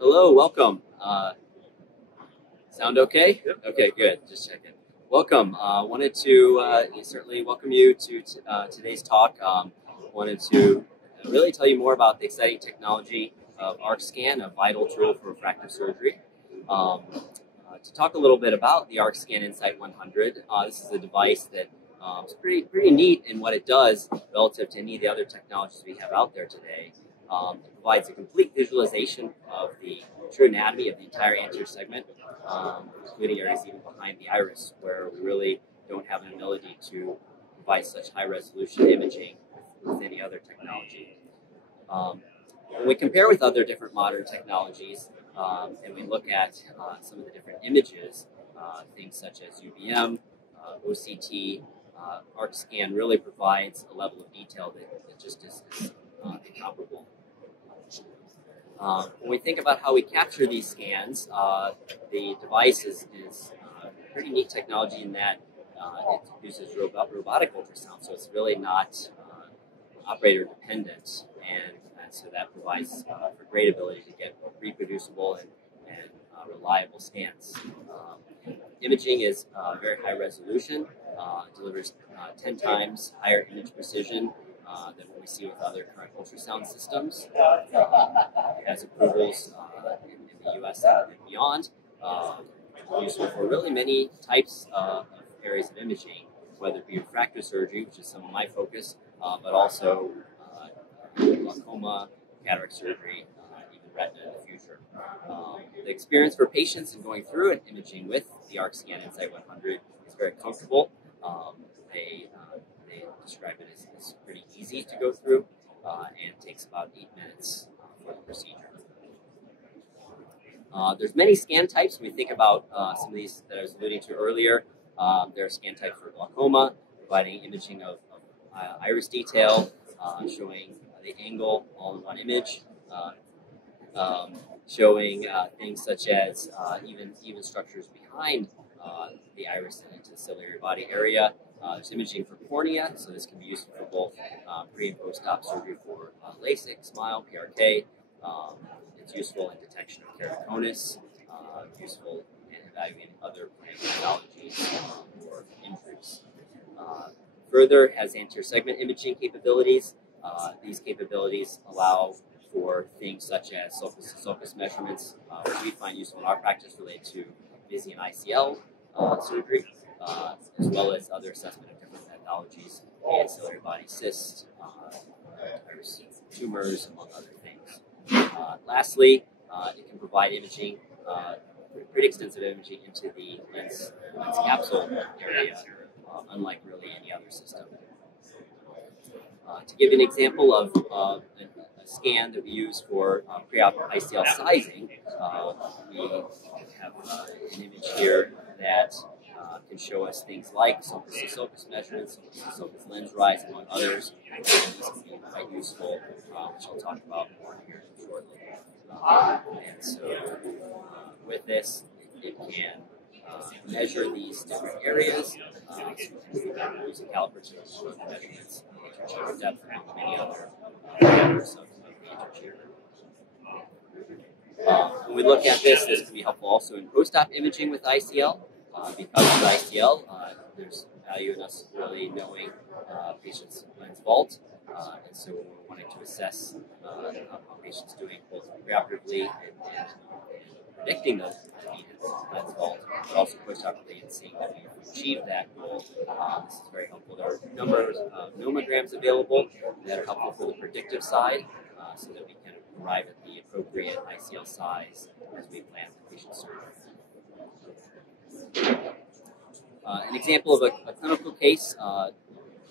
Hello, welcome. Sound okay? Yep. Okay, good. Just checking. Welcome. Wanted to certainly welcome you to today's talk. Wanted to really tell you more about the exciting technology of ArcScan, a vital tool for refractive surgery. To talk a little bit about the ArcScan Insight 100, this is a device that is pretty neat in what it does relative to any of the other technologies we have out there today. It provides a complete visualization of the true anatomy of the entire anterior segment, including areas even behind the iris, where we really don't have an ability to provide such high-resolution imaging with any other technology. When we compare with other different modern technologies, and we look at some of the different images, things such as UVM, OCT, ArcScan really provides a level of detail that just is incomparable. When we think about how we capture these scans, the device is pretty neat technology in that it uses robotic ultrasound, so it's really not operator dependent, and so that provides for great ability to get reproducible and reliable scans. Imaging is very high resolution, delivers 10 times higher image precision than what we see with other current ultrasound systems. It has approvals in the US and beyond. Useful for really many types of areas of imaging, whether it be refractive surgery, which is some of my focus, but also glaucoma, cataract surgery, even retina in the future. The experience for patients in going through an imaging with the ArcScan Insight 100 is very comfortable. They describe it as pretty easy to go through, and takes about 8 minutes for the procedure. There's many scan types. When we think about some of these that I was alluding to earlier, there are scan types for glaucoma, providing imaging of iris detail, showing the angle all in one image, showing things such as even structures behind the iris and into the ciliary body area. There's imaging for cornea, so this can be useful for both pre and post-op surgery for LASIK, SMILE, PRK. It's useful in detection of keratoconus, useful in evaluating other pathologies or injuries. Further, it has anterior segment imaging capabilities. These capabilities allow for things such as sulcus measurements, which we find useful in our practice related to VISI and ICL surgery, as well as other assessment of different pathologies, ancillary body cysts, iris tumors, among other things. Lastly, it can provide imaging, pretty extensive imaging into the lens capsule area, unlike really any other system. To give you an example of a scan that we use for pre-op ICL sizing, we have an image here that can show us things like sulcus measurements, sulcus lens rise, among others. And these can be quite useful, which I'll talk about more here shortly. And so with this, it can measure these different areas, using calipers to show the measurements, anterior depth, and many other parameters of the anterior. When we look at this can be helpful also in post-op imaging with ICL. Because of ICL, there's value in us really knowing patients' lens vault, and so when we're wanting to assess how patients doing both preoperatively and predicting the lens vault, but also post-operatively and seeing that we've achieved that goal. This is very helpful. There are numbers of nomograms available that are helpful for the predictive side, so that we can arrive at the appropriate ICL size as we plan the patient's surgery. An example of a clinical case of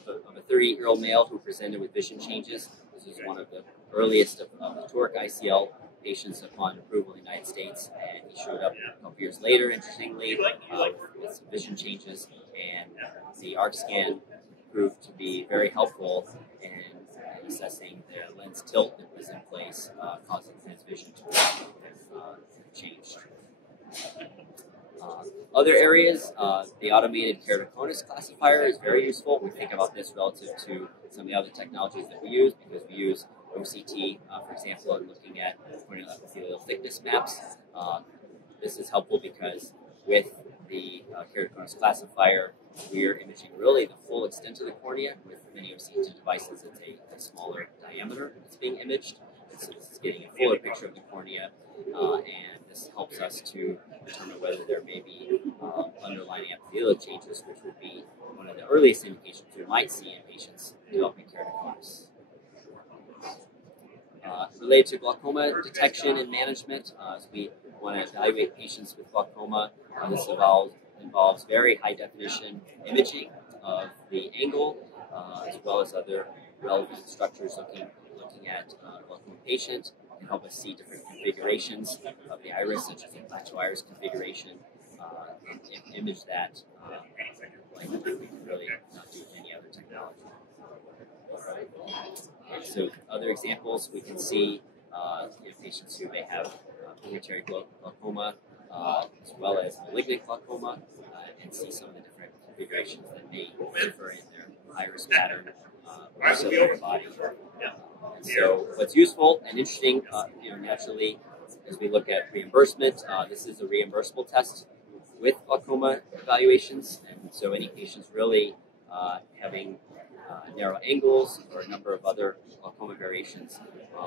a 38-year-old male who presented with vision changes. This is one of the earliest of the toric ICL patients upon approval in the United States, and he showed up a couple years later, interestingly, with some vision changes, and the ArcScan proved to be very helpful in assessing the lens tilt that was in place, causing his vision to have changed. Other areas, the automated keratoconus classifier is very useful. We think about this relative to some of the other technologies that we use, because we use OCT, for example, and looking at corneal epithelial thickness maps. This is helpful because with the keratoconus classifier, we are imaging really the full extent of the cornea. With many OCT devices, it's a smaller diameter that's being imaged. And so this is getting a fuller picture of the cornea, and this helps us to determine whether there may be underlying epithelial changes, which would be one of the earliest indications we might see in patients developing keratoconus. Related to glaucoma detection and management, as we want to evaluate patients with glaucoma, this involves very high definition imaging of the angle, as well as other relevant structures looking at glaucoma patient can help us see different configurations of the iris, such as the plateau iris configuration, and image that like we can really not do with any other technology. So other examples, we can see patients who may have pigmentary glaucoma, as well as malignant glaucoma, and see some of the different configurations that may differ in their iris pattern or cellular body. And so what's useful and interesting, naturally, as we look at reimbursement, this is a reimbursable test with glaucoma evaluations, and so any patients really having narrow angles or a number of other glaucoma variations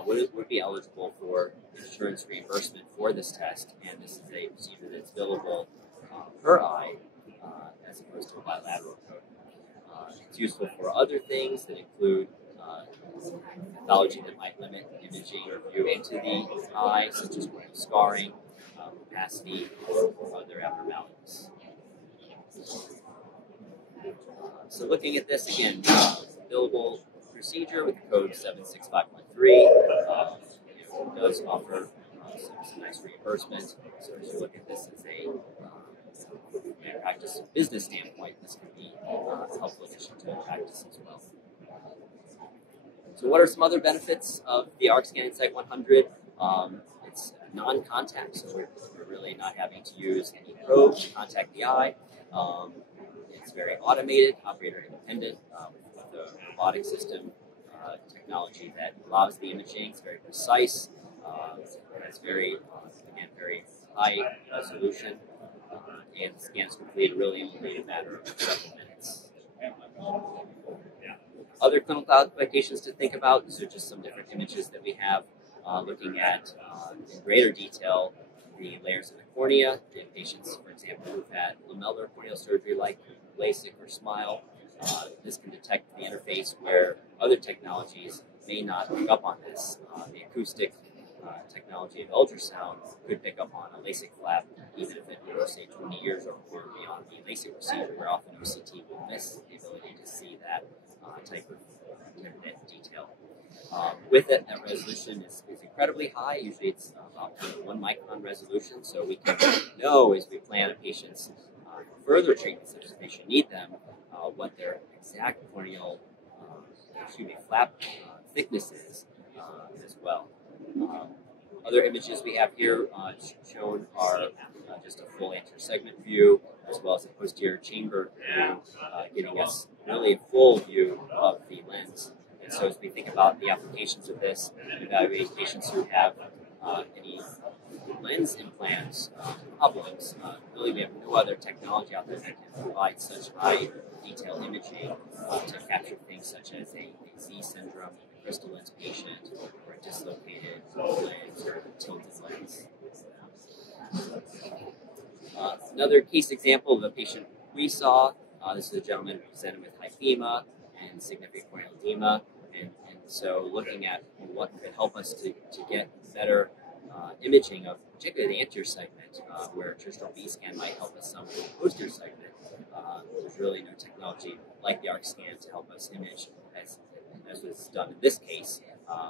would be eligible for insurance reimbursement for this test, and this is a procedure that's billable per eye as opposed to a bilateral code. It's useful for other things that include pathology that might limit imaging or view into the eye, such as corneal scarring, opacity, or other abnormalities. So looking at this again, billable procedure with the code 76513 does offer some nice reimbursement. So as you look at this as a practice business standpoint, this can be a helpful addition to practice as well. So what are some other benefits of the ArcScan Insight 100? It's non-contact, so we're really not having to use any probe to contact the eye. It's very automated, operator independent, with a robotic system technology that allows the imaging. It's very precise. It's very high resolution, and the scan is completed really only in a matter of several minutes. Other clinical applications to think about, these are just some different images that we have looking at in greater detail the layers of the cornea in patients, for example, who've had lamellar corneal surgery like LASIK or SMILE. This can detect the interface where other technologies may not pick up on this. The acoustic technology of ultrasound could pick up on a LASIK flap, even if it were, say, 20 years or more beyond the LASIK procedure, where often OCT will miss the ability to see that type of detail. With it, that resolution is incredibly high. Usually it's about 1 micron resolution, so we can know as we plan a patient's further treatments, if the patient need them, what their exact corneal flap thickness is as well. Other images we have here shown are just a full anterior segment view, as well as a posterior chamber view, giving us really a full view of the lens. And so as we think about the applications of this, evaluate patients who have any lens implants problems, really we have no other technology out there that can provide such high detail imaging to capture things such as a Z syndrome, a crystal lens patient, or a dislocated lens or a tilted lens. Another case example of a patient we saw, this is a gentleman who presented with hyphema and significant corneal edema, and so looking at what could help us to get better imaging of particularly the anterior segment, where traditional B scan might help us some with the posterior segment. There's really no technology like the ArcScan to help us image, as was done in this case,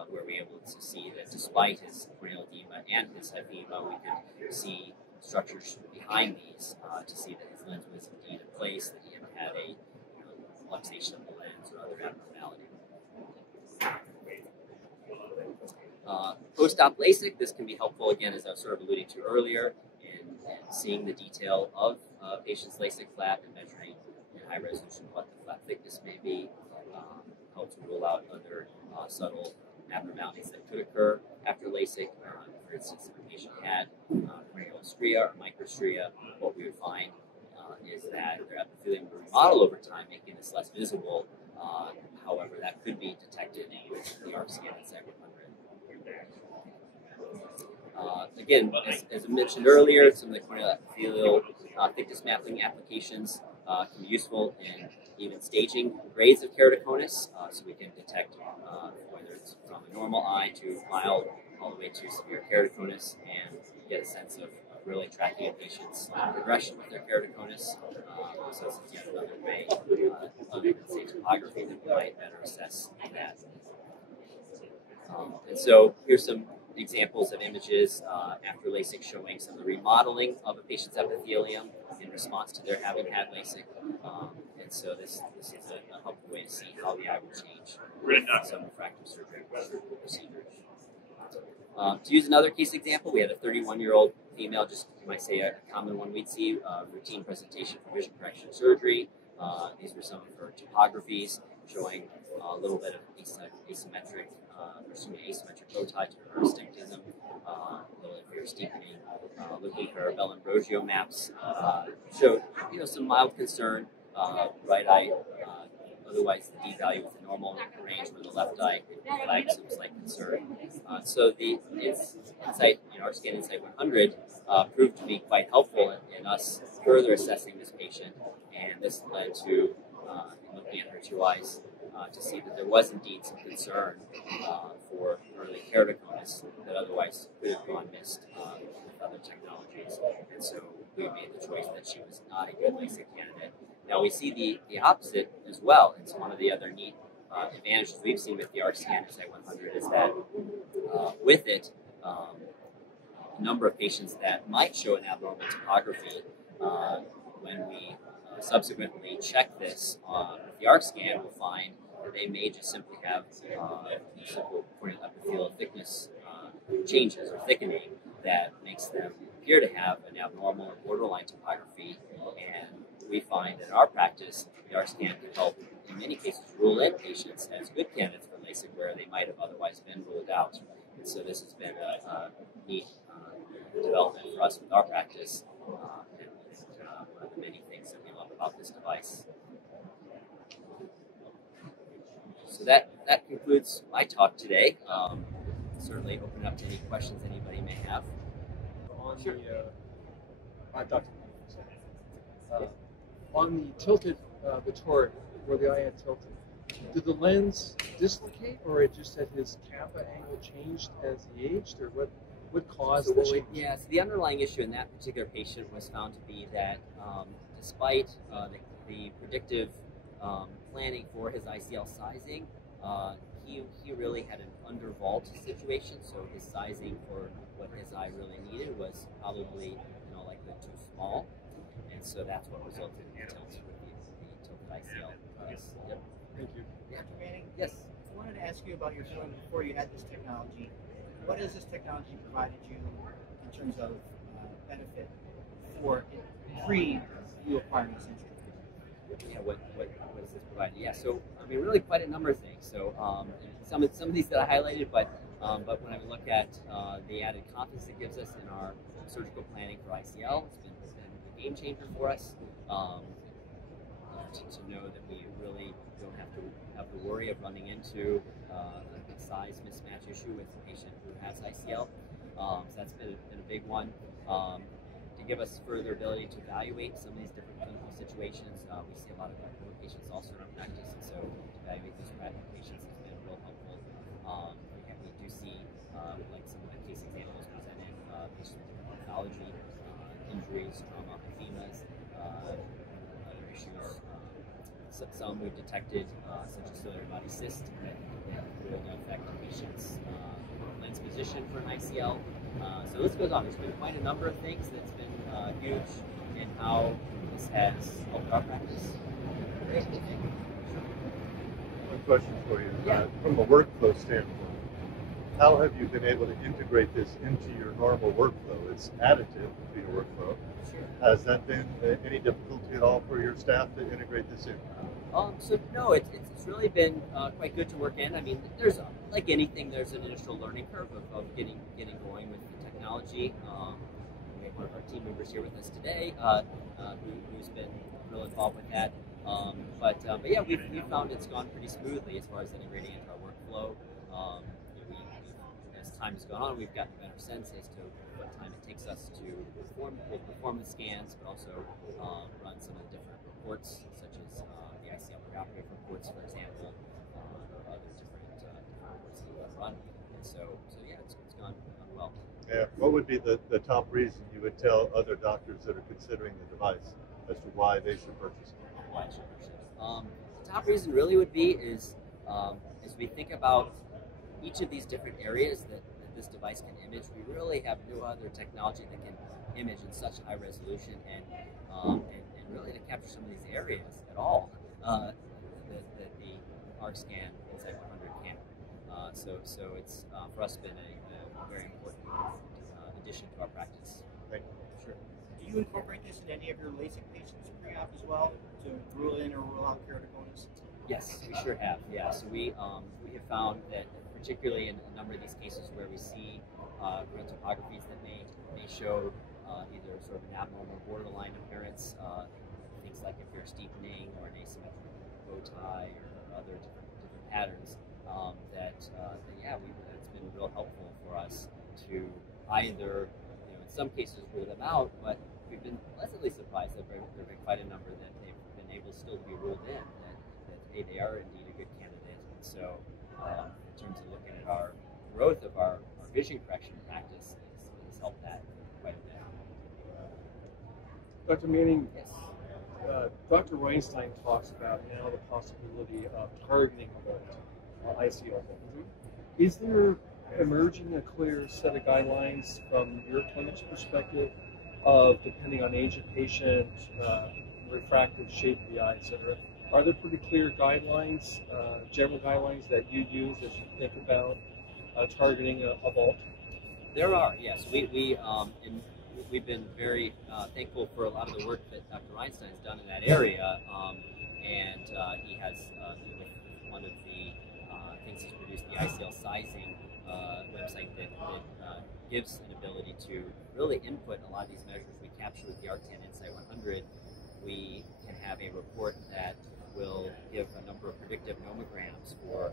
where we were able to see that despite his corneal edema and his hyphema, we could see structures behind these to see that his lens was indeed in place, that he hadn't had a luxation of the lens or other abnormality. Post-op LASIK, this can be helpful, again, as I was sort of alluding to earlier, in seeing the detail of patient's LASIK flap and measuring in high resolution what the flap thickness may be, helps rule out other subtle abnormalities that could occur after LASIK. For instance, if a patient had corneal stria or microstria, what we would find is that their epithelium would remodel over time, making this less visible. However, that could be detected with the ArcScan Insight 100. Again, as I mentioned earlier, some of the corneal epithelial thickness mapping applications can be useful in even staging grades of keratoconus, so we can detect whether it's from a normal eye to mild all the way to severe keratoconus, and get a sense of really tracking a patient's progression with their keratoconus. So this is yet another way, other than say topography, that we might better assess that. And so here's some examples of images after LASIK showing some of the remodeling of a patient's epithelium in response to their having had LASIK. And so this is a helpful way to see how the eye will change some refractive surgery procedures. To use another case example, we had a 31-year-old female, just you might say a common one we'd see, routine presentation for vision correction surgery. These were some of her topographies showing a little bit of asymmetric bow tie to her astigmatism, a little inferior steepening. Looking at her Bell Ambrosio maps, showed some mild concern, right eye otherwise the D value with the normal range, where the left eye flags some slight concern. So the ArcScan Insight 100 proved to be quite helpful in us further assessing this patient, and this led to looking at her two eyes to see that there was indeed some concern for early keratoconus that otherwise could have gone missed with other technologies. And so we made the choice that she was not a good LASIK candidate. Now we see the opposite as well. It's one of the other neat advantages we've seen with the ArcScan Insight 100 is that with it, a number of patients that might show an abnormal topography, when we subsequently check this with the ArcScan, we'll find that they may just simply have simple corneal epithelial thickness changes or thickening that makes them appear to have an abnormal or borderline topography. And we find in our practice, the ArcScan can help, in many cases, rule in patients as good candidates for LASIK where they might have otherwise been ruled out. And so this has been a neat development for us with our practice, and one of the many things that we love about this device. So that concludes my talk today. Certainly open up to any questions anybody may have. Sure. On the tilted, the toric, where the eye had tilted, did the lens dislocate, or it just that his kappa angle changed as he aged, or what caused the change? Yeah, so the underlying issue in that particular patient was found to be that despite the predictive planning for his ICL sizing, he really had an under-vault situation, so his sizing for what his eye really needed was probably likely too small, and so that's what resulted in the tilt with the tilted ICL. Yep. Thank you. Yeah. Dr. Manning? Yes. I wanted to ask you about your feeling before you had this technology. What has this technology provided you in terms of benefit for pre you acquiring this instrument? Yeah, what does this provide? Yeah, so I mean, really quite a number of things. So some of these that I highlighted, but when I look at the added confidence it gives us in our surgical planning for ICL, it's been a game changer for us. To know that we really don't have the worry of running into a size mismatch issue with a patient who has ICL. So that's been a big one. To give us further ability to evaluate some of these different clinical situations, we see a lot of glaucoma patients also in our practice, and so to evaluate these patients has been real helpful. And we do see, like some of the case examples presented, patients with pathology, injuries, trauma, hyphemas, other issues. Some we've detected, such as ciliary body cyst, that will affect the patient's lens position for an ICL. So this goes on. There's been quite a number of things that's been huge in how this has helped our practice. One question for you. Yeah. From a workflow standpoint, how have you been able to integrate this into your normal workflow? It's additive to your workflow. Sure. Has that been any difficulty at all for your staff to integrate this in? So no, it's really been quite good to work in. I mean, there's like anything, there's an initial learning curve of getting going with the technology. We have one of our team members here with us today who's been real involved with that. But yeah, we've found it's gone pretty smoothly as far as integrating into our workflow. As time has gone on, we've gotten a better sense as to what time it takes us to perform the scans, but also run some of the different reports, such as the ICL preoperative reports, for example, or other different reports that we run. And so yeah, it's gone well. Yeah. What would be the top reason you would tell other doctors that are considering the device as to why they should purchase it? Why should purchase it? The top reason really would be is as we think about each of these different areas that this device can image, we really have no other technology that can image in such high resolution and really to capture some of these areas at all that the ArcScan Insight 100 can. So it's for us been a very important addition to our practice. Thank you. Sure. Do you incorporate this in any of your LASIK patients pre-op as well to rule in or rule out keratoconus? Yes, we sure have. Yeah, so we have found that particularly in a number of these cases where we see topographies that may show either sort of an abnormal borderline appearance, things like if you're steepening or an asymmetric bow tie or other different patterns, it's been real helpful for us to either, in some cases rule them out, but we've been pleasantly surprised that there have been quite a number that they've been able still to be ruled in, that hey, they are indeed a good candidate. And so in terms of looking at our growth of our vision correction practice has helped that quite a bit. Dr. Manning, Yes. Dr. Weinstein talks about now the possibility of targeting ICL. Is there emerging a clear set of guidelines from your clinic's perspective of, depending on age of patient, refractive shape of the eye, etc.? Are there pretty clear guidelines, general guidelines that you use as you think about targeting a vault? There are, yes. We've been very thankful for a lot of the work that Dr. Weinstein's done in that area, and he has with one of the things he's produced, the ICL sizing website that gives an ability to really input a lot of these measures we capture with the ArcScan Insight 100. We can have a report that will give a number of predictive nomograms for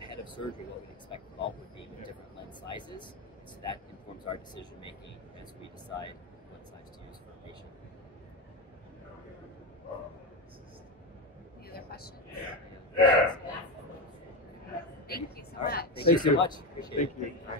ahead of surgery what we'd expect the vault would be with different lens sizes. So that informs our decision making as we decide what size to use for a patient. Any other questions? Thank you so much. Thank you so much. Appreciate it. Thank you.